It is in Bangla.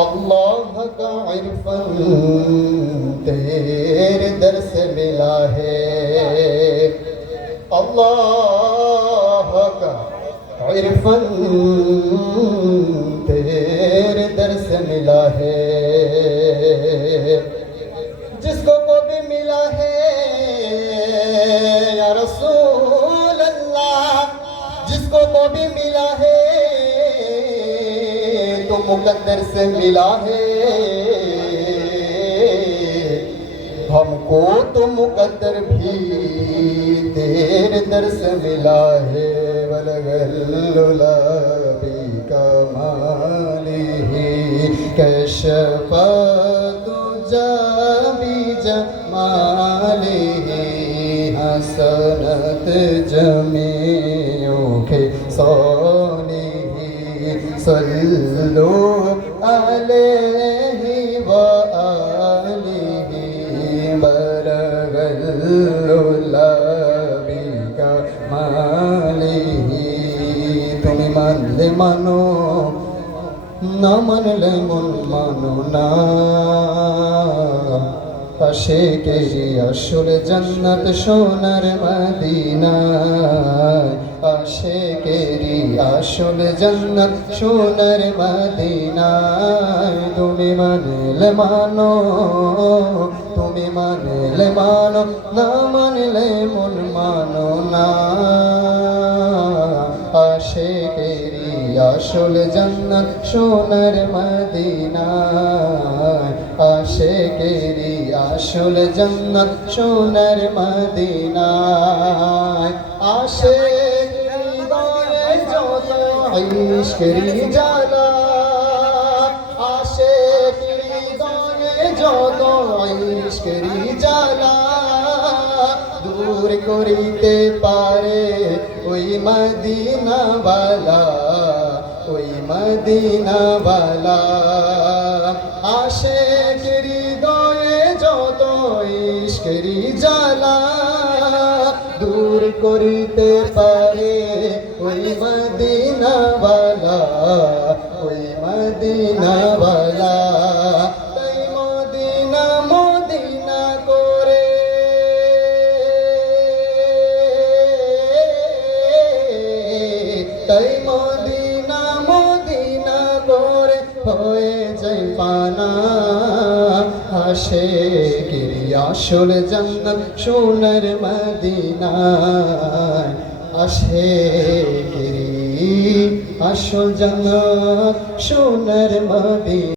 अल्लाह का इरफान तेरे दर से मिला है। अल्लाह का इरफान तेरे दर से मिला है। जिसको वो भी मिला है या रसूल अल्लाह, जिसको वो भी मिला है तो मुकद्दर से मिला है। हमको तो मुकद्दर भी तेरे दर से मिला है। वलगल्लुला बिकमालिही कशफा तुजा बिजमालिही हसनत जमीउ खिसालिही सल्लु अलैहि व आलिहि बलगल्लुला बिकमालिही। তুমি মানলে মানো, না মানলে মন মানো না। আশিকেরই আসল জান্নাত সোনার মদিনা, আশিকেরই আসল জান্নাত সোনার মদিনা। তুমি মানলে মানো, তুমি মানলে মানো, না মানলে মন মানো না। আশিকেরই আসল জান্নাত সোনার মদিনা, আশিকেরই আসল জান্নাত সোনার মদিনা। আশিক হৃদয়ে যত ইশকেরই জ্বালা, আশিক হৃদয়ে যত ইশকেরই জ্বালা দূর করিতে পারে ওই মদিনাওয়ালা, ওই মদিনাওয়ালা। আশিক হৃদয়ে যত ইশকেরই জ্বালা দূর করিতে পারে ওই মদিনাওয়ালা, ওই মদিনাওয়ালা। তাই মদিনা মদিনা করে, তাই মদিনা মদিনা করে হয়ে যাই পানা। আশিকেরই আসল জান্নাত সোনার মদিনা, আশিকেরই আসল জান্নাত সোনার মদিনা।